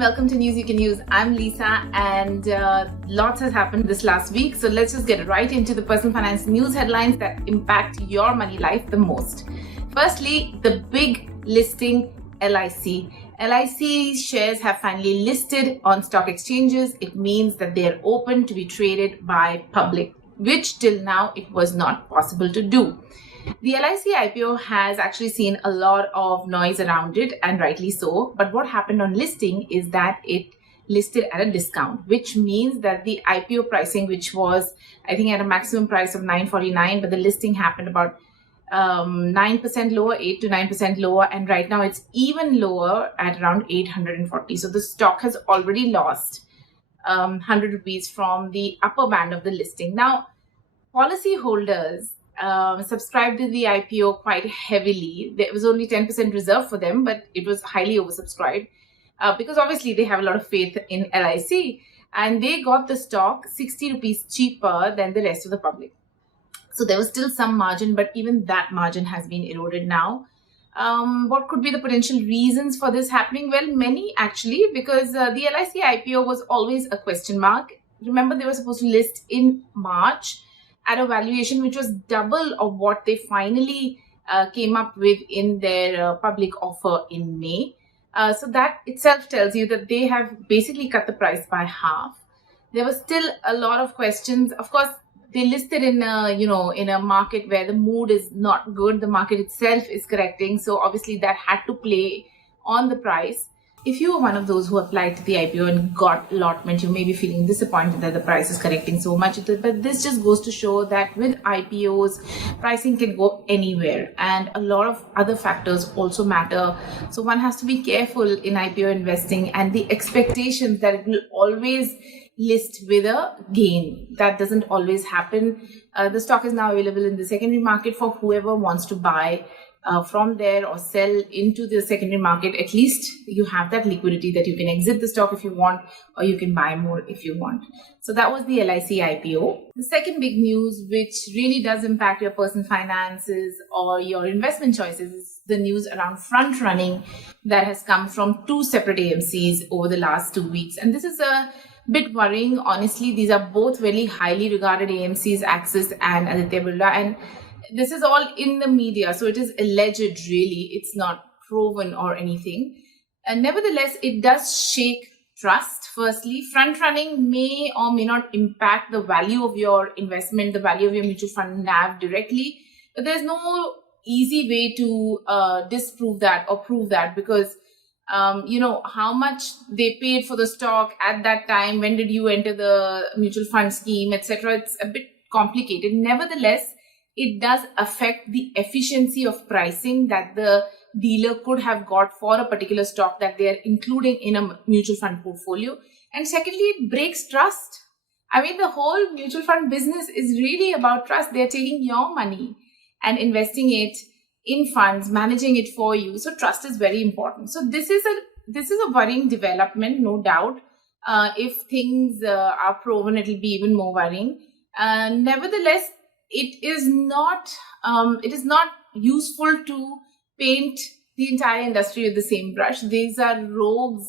welcome to News You Can Use. I'm Lisa, and lots has happened this last week. So let's just get right into the personal finance news headlines that impact your money life the most. Firstly, the big listing, LIC. LIC shares have finally listed on stock exchanges. It means that they are open to be traded by public, which till now it was not possible to do. The LIC IPO has actually seen a lot of noise around it, and rightly so. But what happened on listing is that it listed at a discount, which means that the IPO pricing, which was, I think, at a maximum price of $949, but the listing happened about 9% lower, 8 to 9% lower, and right now it's even lower at around 840. So the stock has already lost 100 rupees from the upper band of the listing. Now, policyholders subscribed to the IPO quite heavily. There was only 10% reserved for them, but it was highly oversubscribed because obviously they have a lot of faith in LIC, and they got the stock 60 rupees cheaper than the rest of the public. So there was still some margin, but even that margin has been eroded now. What could be the potential reasons for this happening? Well, many actually, because the LIC IPO was always a question mark. Remember, they were supposed to list in March at a valuation which was double of what they finally came up with in their public offer in May. So that itself tells you that they have basically cut the price by half. There was still a lot of questions. Of course, they listed in a market where the mood is not good. The market itself is correcting. So obviously that had to play on the price. If you were one of those who applied to the IPO and got allotment, you may be feeling disappointed that the price is correcting so much. But this just goes to show that with IPOs, pricing can go anywhere, and a lot of other factors also matter. So one has to be careful in IPO investing, and the expectations that it will always list with a gain. That doesn't always happen. The stock is now available in the secondary market for whoever wants to buy from there or sell into the secondary market. At least you have that liquidity that you can exit the stock if you want, or you can buy more if you want. So that was the LIC IPO. The second big news, which really does impact your personal finances or your investment choices, is the news around front running that has come from two separate AMCs over the last 2 weeks. And this is a bit worrying. Honestly, these are both very highly regarded AMCs, Axis and Aditya Birla, and this is all in the media, so it is alleged really. It's not proven or anything. And nevertheless, it does shake trust. Firstly, front running may or may not impact the value of your investment, the value of your mutual fund NAV directly, but there's no easy way to disprove that or prove that, because how much they paid for the stock at that time, when did you enter the mutual fund scheme, etc. It's a bit complicated. Nevertheless, it does affect the efficiency of pricing that the dealer could have got for a particular stock that they are including in a mutual fund portfolio. And secondly, it breaks trust. I mean, the whole mutual fund business is really about trust. They're taking your money and investing it in funds, managing it for you. So trust is very important. So this is a worrying development, no doubt. If things are proven, it will be even more worrying. Nevertheless, it is not useful to paint the entire industry with the same brush. These are rogues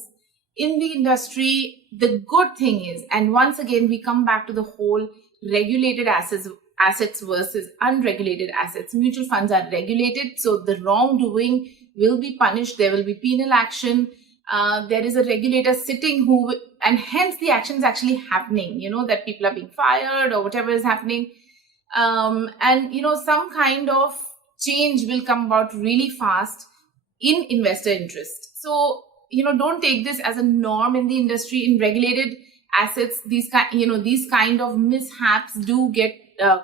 in the industry. The good thing is, and once again we come back to the whole regulated assets versus unregulated assets. Mutual funds are regulated, so the wrongdoing will be punished. There will be penal action. There is a regulator sitting and hence the action is actually happening. That people are being fired or whatever is happening. Some kind of change will come about really fast in investor interest. So, don't take this as a norm in the industry. In regulated assets, these kind of mishaps do get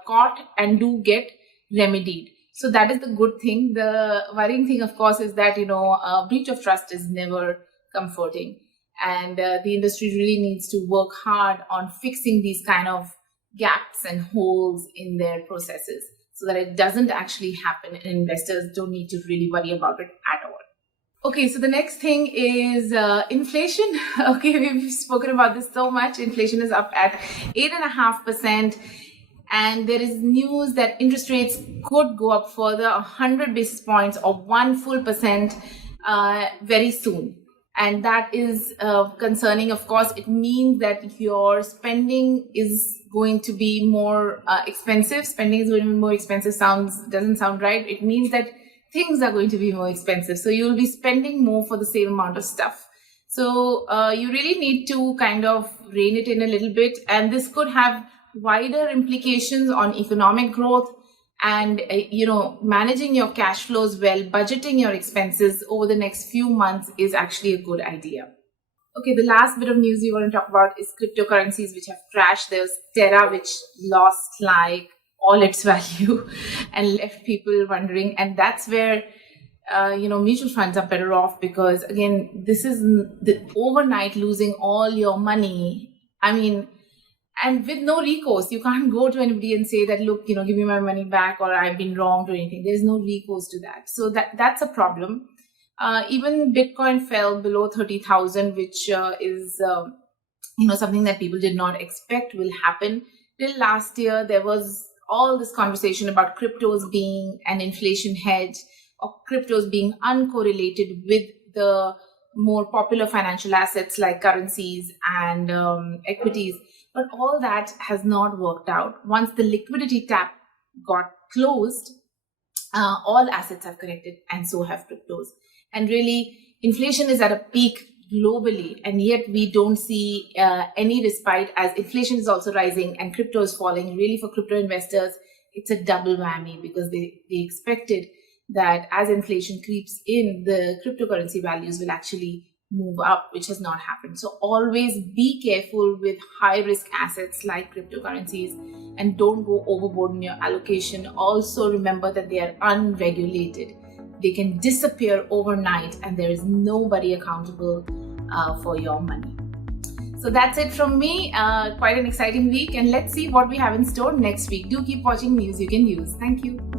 caught and do get remedied. So that is the good thing. The worrying thing, of course, is that, a breach of trust is never comforting. And the industry really needs to work hard on fixing these kind of gaps and holes in their processes so that it doesn't actually happen and investors don't need to really worry about it at all. Okay, so the next thing is inflation. Okay, we've spoken about this so much. Inflation is up at 8.5%. And there is news that interest rates could go up further 100 basis points or 1 full percent very soon. And that is concerning. Of course, it means that your spending is going to be more expensive. Spending is going to be more expensive. Doesn't sound right. It means that things are going to be more expensive. So you'll be spending more for the same amount of stuff. So you really need to kind of rein it in a little bit. And this could have wider implications on economic growth and, managing your cash flows well, budgeting your expenses over the next few months is actually a good idea. Okay, the last bit of news we want to talk about is cryptocurrencies which have crashed. There's Terra, which lost like all its value and left people wondering. And that's where, mutual funds are better off, because again, this is the overnight losing all your money. I mean, and with no recourse. You can't go to anybody and say that, look, give me my money back, or I've been wronged or anything. There's no recourse to that. So that's a problem. Even Bitcoin fell below 30,000, which is, something that people did not expect will happen. Till last year, there was all this conversation about cryptos being an inflation hedge, or cryptos being uncorrelated with the more popular financial assets like currencies and equities. But all that has not worked out. Once the liquidity tap got closed, all assets have corrected, and so have cryptos. And really, inflation is at a peak globally, and yet we don't see any respite, as inflation is also rising and crypto is falling. Really, for crypto investors, it's a double whammy, because they expected that as inflation creeps in, the cryptocurrency values will actually move up, which has not happened. So always be careful with high risk assets like cryptocurrencies, and don't go overboard in your allocation. Also remember that they are unregulated. They can disappear overnight, and there is nobody accountable for your money. So that's it from me. Quite an exciting week, and let's see what we have in store next week. Do keep watching News You Can Use. Thank you.